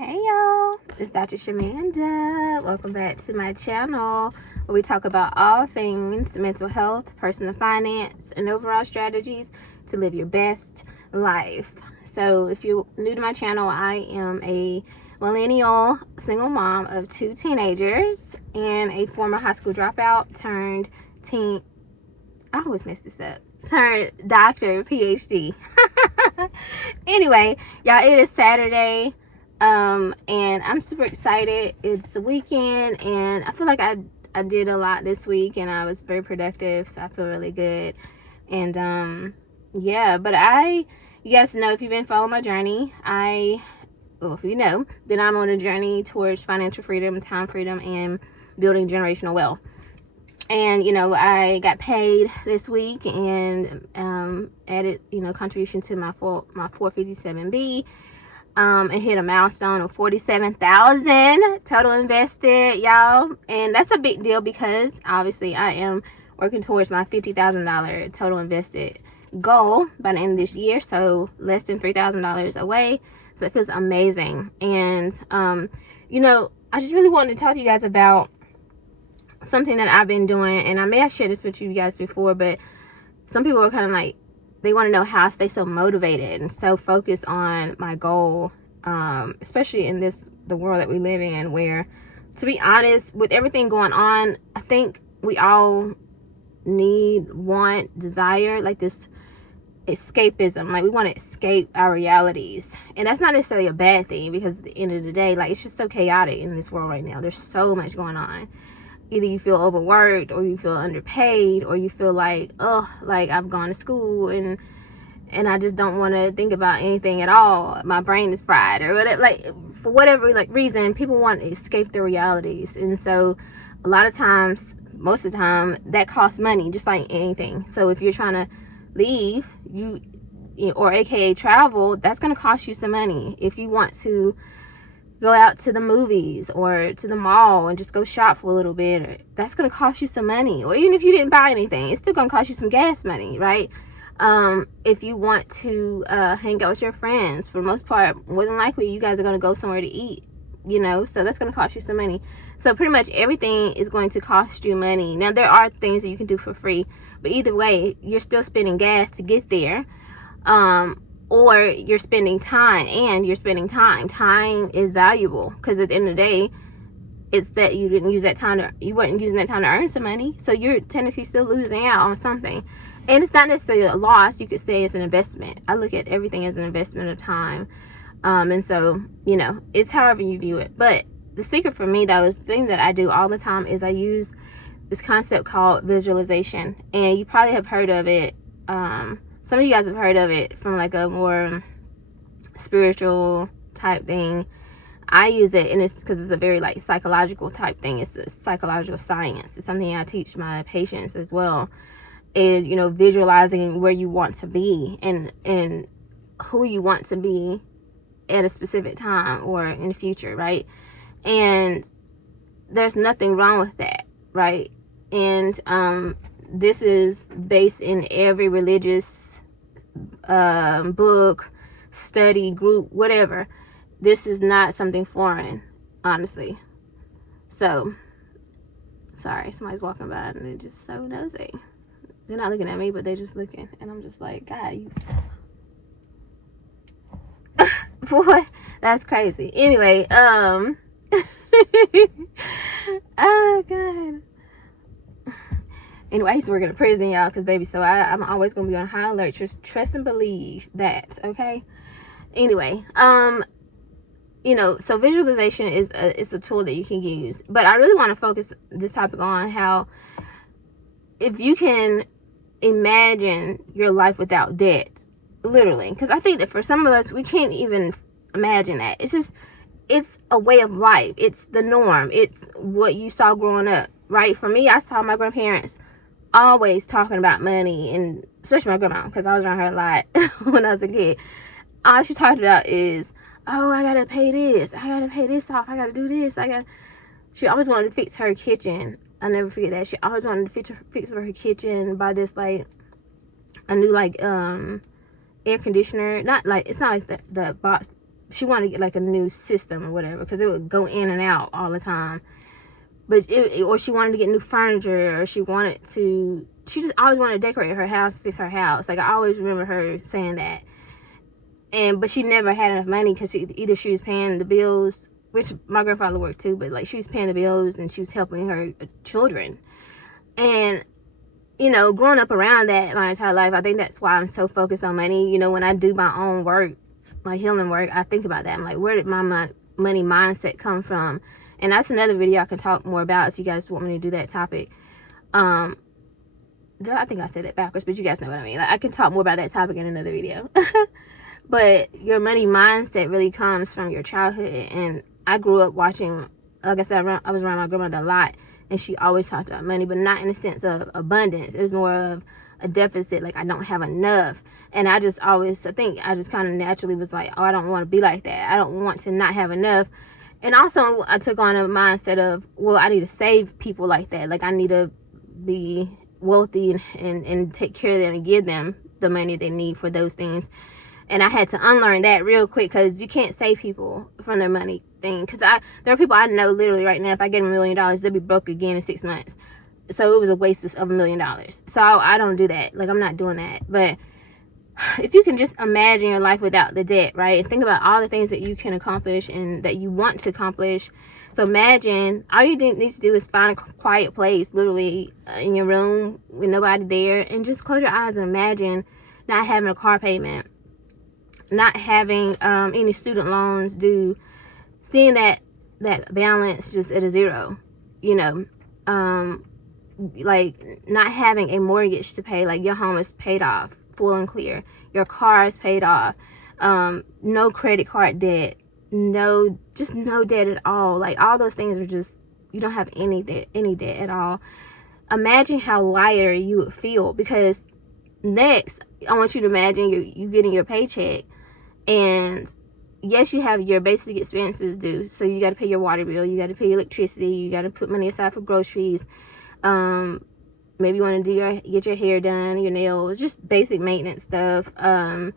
Hey y'all, it's Dr. Shamanda. Welcome back to my channel where we talk about all things mental health, personal finance, and overall strategies to live your best life. So if you're new to my channel, I am a millennial single mom of 2 teenagers and a former high school dropout turned teen. I always mess this up. Turned doctor, PhD. Anyway, y'all, it is Saturday. And I'm super excited. It's the weekend and I feel like I did a lot this week and I was very productive, so I feel really good. And yeah, but you guys know, if you've been following my journey, if you know, then I'm on a journey towards financial freedom, time freedom, and building generational wealth. And I got paid this week and added contribution to my 457B. And hit a milestone of 47,000 total invested, y'all. And that's a big deal because obviously I am working towards my $50,000 total invested goal by the end of this year, so less than $3,000 away. So it feels amazing. And I just really wanted to talk to you guys about something that I've been doing, and I may have shared this with you guys before, but some people are kind of like, they want to know how I stay so motivated and so focused on my goal, especially in the world that we live in, where, to be honest, with everything going on, I think we all desire like this escapism. Like, we want to escape our realities, and that's not necessarily a bad thing, because at the end of the day, like, it's just so chaotic in this world right now. There's so much going on. Either you feel overworked, or you feel underpaid, or you feel like, like I've gone to school and I just don't want to think about anything at all. My brain is fried, or whatever. Like, for whatever reason, people want to escape their realities, and so a lot of times, most of the time, that costs money, just like anything. So if you're trying to leave, or AKA travel, that's going to cost you some money. If you want to go out to the movies or to the mall and just go shop for a little bit, that's going to cost you some money. Or even if you didn't buy anything, it's still going to cost you some gas money, right? If you want to hang out with your friends, for the most part, more than likely you guys are going to go somewhere to eat, so that's going to cost you some money. So pretty much everything is going to cost you money. Now, there are things that you can do for free, but either way, you're still spending gas to get there. Or you're spending time, and you're spending time. Time is valuable, because at the end of the day, it's that you didn't use that time you weren't using that time to earn some money. So you're technically still losing out on something. And it's not necessarily a loss. You could say it's an investment. I look at everything as an investment of time. And so, it's however you view it. But the secret for me, though, is the thing that I do all the time is I use this concept called visualization. And you probably have heard of it. Some of you guys have heard of it from like a more spiritual type thing. I use it, and it's because it's a very like psychological type thing. It's a psychological science. It's something I teach my patients as well, is visualizing where you want to be and who you want to be at a specific time or in the future, right? And there's nothing wrong with that, right? And this is based in every religious book, study group, whatever. This is not something foreign, honestly. So, sorry, somebody's walking by and they're just so nosy. They're not looking at me, but they're just looking, and I'm just like, God, you boy, that's crazy. Anyway, oh God. Anyway, I used to work in a prison, y'all, because baby, so I'm always gonna be on high alert. Just trust and believe that, okay? Anyway, so visualization is a tool that you can use, but I really want to focus this topic on how, if you can imagine your life without debt, literally, because I think that for some of us, we can't even imagine that. It's a way of life. It's the norm. It's what you saw growing up, right? For me, I saw my grandparents always talking about money, and especially my grandma, because I was around her a lot when I was a kid. All she talked about is, oh, I gotta pay this, I gotta pay this off, I gotta do this, she always wanted to fix her kitchen. I'll never forget that. She always wanted to fix her kitchen, buy this like a new like air conditioner, not like, it's not like the box she wanted to get like a new system or whatever, because it would go in and out all the time. But or she wanted to get new furniture, or she just always wanted to decorate her house, fix her house. Like, I always remember her saying that. But she never had enough money, because either she was paying the bills, which my grandfather worked too, but like, she was paying the bills and she was helping her children. And growing up around that my entire life, I think that's why I'm so focused on money. When I do my own work, my healing work, I think about that. I'm like, where did my money mindset come from? And that's another video I can talk more about if you guys want me to do that topic. I think I said that backwards, but you guys know what I mean. Like, I can talk more about that topic in another video. But your money mindset really comes from your childhood. And I grew up watching, like I said, I was around my grandmother a lot, and she always talked about money, but not in the sense of abundance. It was more of a deficit, like I don't have enough. And I think I just kind of naturally was like, oh, I don't want to be like that. I don't want to not have enough. And also, I took on a mindset of, well, I need to save people like that. Like, I need to be wealthy and take care of them and give them the money they need for those things. And I had to unlearn that real quick, because you can't save people from their money thing. Because there are people I know literally right now, if I get them $1 million, they'll be broke again in 6 months. So it was a waste of $1 million. So I don't do that. Like, I'm not doing that. But if you can just imagine your life without the debt, right? And think about all the things that you can accomplish and that you want to accomplish. So imagine, all you need to do is find a quiet place, literally in your room with nobody there, and just close your eyes and imagine not having a car payment, not having any student loans due, seeing that balance just at a zero, like not having a mortgage to pay, like your home is paid off full and clear, your car is paid off, no credit card debt, no debt at all. Like, all those things are just, you don't have any debt at all. Imagine how lighter you would feel, because next I want you to imagine you getting your paycheck, and yes, you have your basic expenses due. So you got to pay your water bill, you got to pay your electricity, you got to put money aside for groceries. Maybe you want to get your hair done, your nails, just basic maintenance stuff. Obviously,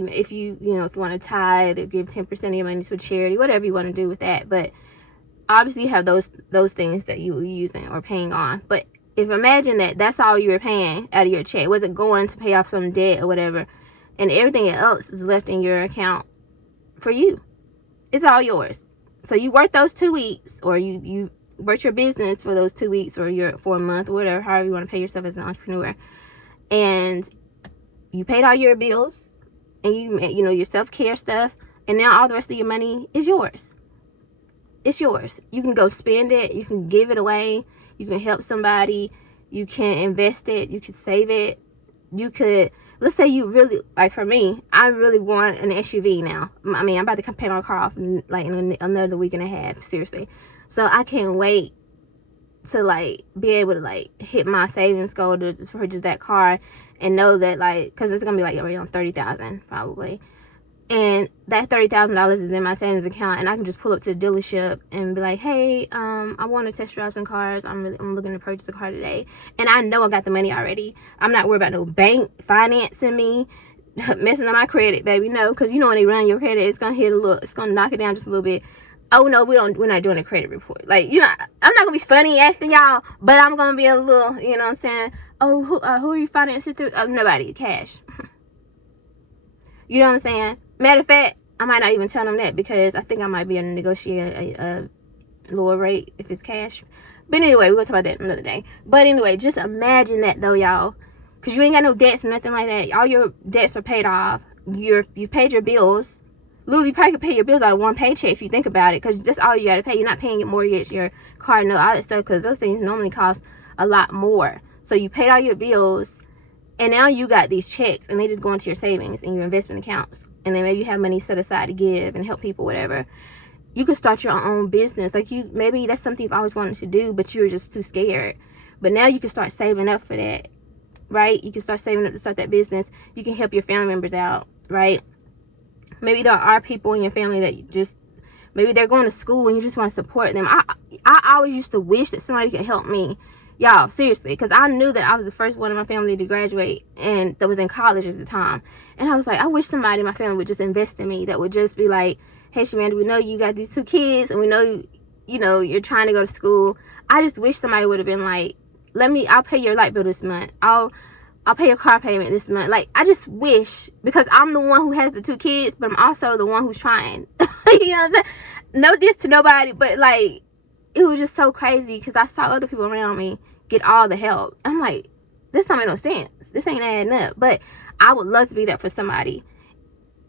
if you want to tithe or give 10% of your money to a charity, whatever you want to do with that. But obviously, you have those things that you were using or paying on. But imagine that's all you were paying out of your check. It wasn't going to pay off some debt or whatever, and everything else is left in your account for you. It's all yours. So you work those 2 weeks, or you work your business for those 2 weeks, or for a month, or whatever, however you want to pay yourself as an entrepreneur, and you paid all your bills, and your self-care stuff, and now all the rest of your money is yours. It's yours. You can go spend it, you can give it away, you can help somebody, you can invest it, you can save it, you could, let's say you really, like for me, I really want an SUV now. I mean, I'm about to pay my car off in another week and a half, seriously. So I can't wait to be able to hit my savings goal to purchase that car, and know that because it's gonna be around $30,000 probably, and that $30,000 is in my savings account, and I can just pull up to the dealership and be like, hey, I want to test drive some cars. I'm looking to purchase a car today, and I know I got the money already. I'm not worried about no bank financing me, messing up my credit, baby. No, because when they run your credit, it's gonna knock it down just a little bit. Oh no, we're not doing a credit report. I'm not gonna be funny asking y'all, but I'm gonna be a little, you know what I'm saying? Oh, who are you financing through? Oh, nobody, cash. You know what I'm saying? Matter of fact, I might not even tell them that, because I think I might be able to negotiate a lower rate if it's cash. But anyway, we're gonna talk about that another day. But anyway, just imagine that though, y'all, because you ain't got no debts or nothing like that. All your debts are paid off. You paid your bills. Literally, you probably could pay your bills out of one paycheck if you think about it, because that's all you got to pay. You're not paying your mortgage, your car note, all that stuff, because those things normally cost a lot more. So you paid all your bills, and now you got these checks, and they just go into your savings and your investment accounts. And then maybe you have money set aside to give and help people, whatever. You could start your own business. Maybe that's something you've always wanted to do, but you were just too scared. But now you can start saving up for that, right? You can start saving up to start that business. You can help your family members out, right? Maybe there are people in your family that maybe they're going to school and you just want to support them. I always used to wish that somebody could help me Y'all, seriously, because I knew that I was the first one in my family to graduate and that was in college at the time. And I was like, I wish somebody in my family would just invest in me, that would just be like, hey, Shamanda, we know you got these 2 kids and we know you know you're trying to go to school. I just wish somebody would have been like, I'll pay your light bill this month. I'll pay your car payment this month. Like, I just wish, because I'm the one who has the 2 kids, but I'm also the one who's trying. You know what I'm saying? No diss to nobody, but like, it was just so crazy because I saw other people around me get all the help. I'm like, this don't make no sense. This ain't adding up. But I would love to be that for somebody.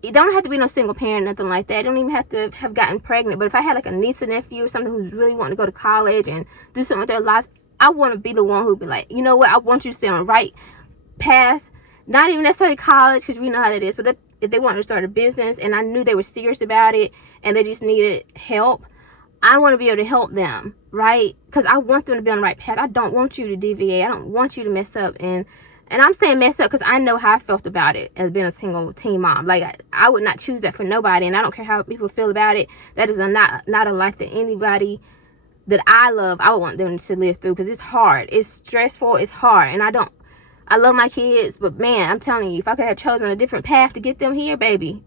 It don't have to be no single parent, nothing like that. It don't even have to have gotten pregnant. But if I had like a niece or nephew or something who's really wanting to go to college and do something with their lives, I want to be the one who'd be like, you know what? I want you to stay on the right path. Not even necessarily college, because we know how that is. But if they wanted to start a business and I knew they were serious about it and they just needed help, I want to be able to help them, right? Because I want them to be on the right path. I don't want you to deviate. I don't want you to mess up. And I'm saying mess up because I know how I felt about it as being a single teen mom. Like, I would not choose that for nobody. And I don't care how people feel about it. That is not a life that anybody that I love, I would want them to live through, because it's hard. It's stressful. It's hard. And I love my kids. But, man, I'm telling you, if I could have chosen a different path to get them here, baby,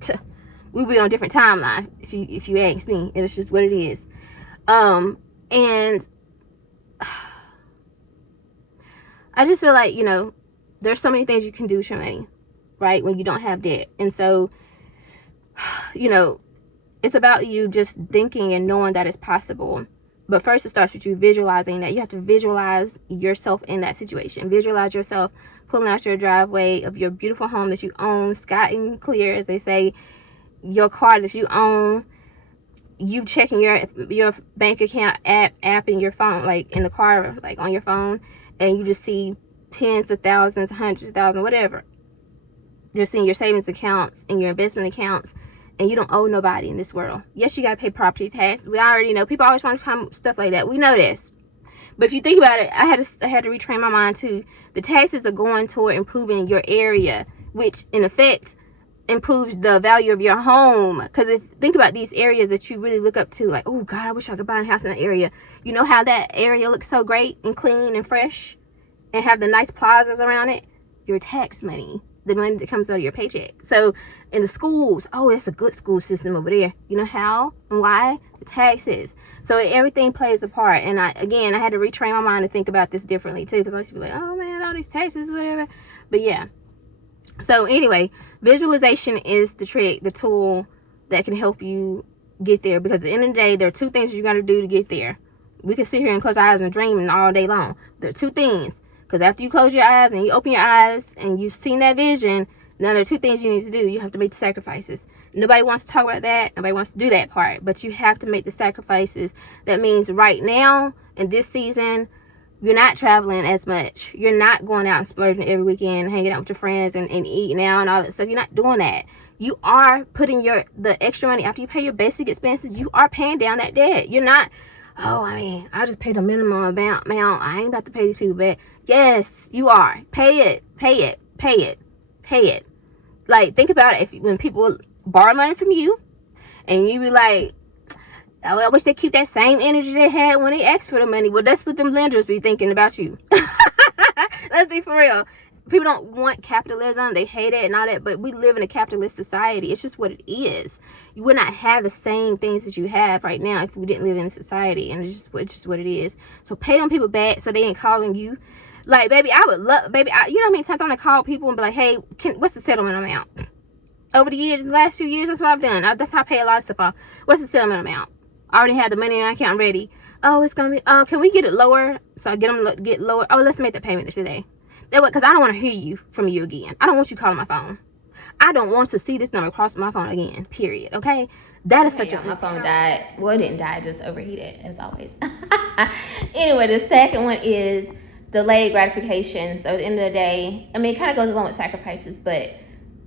we'd be on a different timeline, if you ask me. And it's just what it is. And I just feel like, you know, there's so many things you can do with your money, right, when you don't have debt. And so, you know, it's about you just thinking and knowing that it's possible. But first, it starts with you visualizing that. You have to visualize yourself in that situation. Visualize yourself pulling out your driveway of your beautiful home that you own, sky and clear, as they say, your car that you own, you checking your bank account app in your phone, like in the car, like on your phone, and you just see tens of thousands, hundreds of thousands, whatever, just in your savings accounts and your investment accounts, and you don't owe nobody in this world. Yes, you got to pay property tax. We already know. People always want to come stuff like that. We know this. But if you think about it, I had to retrain my mind to the taxes are going toward improving your area, which in effect improves the value of your home. Because think about these areas that you really look up to, like, oh God, I wish I could buy a house in that area. You know how that area looks so great and clean and fresh and have the nice plazas around it? Your tax money, the money that comes out of your paycheck. So in the schools, oh, it's a good school system over there. You know how and why? The taxes. So everything plays a part. And I had to retrain my mind to think about this differently too, because I used to be like, oh man, all these taxes, whatever. But yeah. So anyway, visualization is the trick, the tool that can help you get there. Because at the end of the day, there are 2 things you got to do to get there. We can sit here and close our eyes and dream all day long. There are 2 things. Because after you close your eyes and you open your eyes and you've seen that vision, now there are 2 things you need to do. You have to make the sacrifices. Nobody wants to talk about that. Nobody wants to do that part. But you have to make the sacrifices. That means right now, in this season, you're not traveling as much. You're not going out and splurging every weekend, hanging out with your friends and eating out and all that stuff. You're not doing that. You are putting the extra money after you pay your basic expenses. You are paying down that debt. You're not, oh, I mean, I just paid a minimum amount. I ain't about to pay these people back. Yes, you are. Pay it. Like, think about it. When people borrow money from you and you be like, I wish they keep that same energy they had when they asked for the money. Well, that's what them lenders be thinking about you. Let's be for real. People don't want capitalism. They hate it and all that. But we live in a capitalist society. It's just what it is. You would not have the same things that you have right now if we didn't live in a society. And it's just what it is. So pay them people back so they ain't calling you. Like, baby, I would love, baby, you know how many times I'm going to call people and be like, hey, what's the settlement amount? Over the years, the last few years, that's what I've done. That's how I pay a lot of stuff off. What's the settlement amount? I already had the money in my account ready. Oh, it's going to be, can we get it lower? So I get them to get lower. Oh, let's make the payment today. That way, because I don't want to hear from you again. I don't want you calling my phone. I don't want to see this number cross my phone again, period. Okay? That is such a... My phone died. Well, it didn't die. It just overheated, as always. Anyway, the second one is delayed gratification. So at the end of the day, I mean, it kind of goes along with sacrifices, but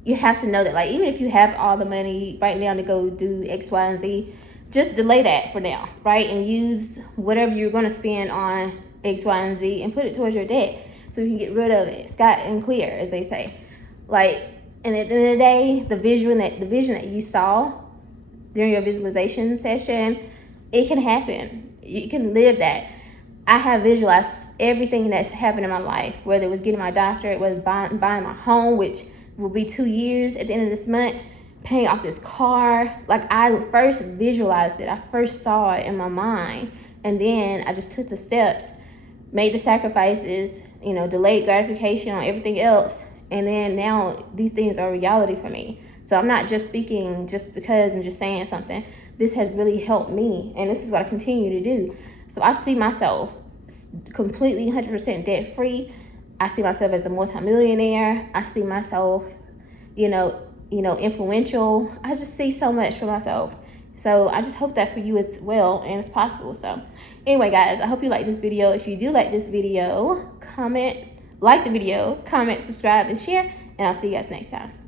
you have to know that, like, even if you have all the money right now to go do X, Y, and Z, just delay that for now, right? And use whatever you're going to spend on X, Y, and Z and put it towards your debt so you can get rid of it. Scot and clear, as they say. Like, and at the end of the day, the vision that you saw during your visualization session, it can happen. You can live that. I have visualized everything that's happened in my life, whether it was getting my doctorate, was buying my home, which will be 2 years at the end of this month, paying off this car. Like, I first visualized it. I first saw it in my mind. And then I just took the steps, made the sacrifices, you know, delayed gratification on everything else. And then now these things are reality for me. So I'm not just speaking just because and just saying something. This has really helped me, and this is what I continue to do. So I see myself completely 100% debt free. I see myself as a multimillionaire. I see myself, you know, influential. I just see so much for myself. So I just hope that for you as well, and it's possible. So anyway, guys, I hope you like this video. If you do like this video, like the video, comment, subscribe, and share, and I'll see you guys next time.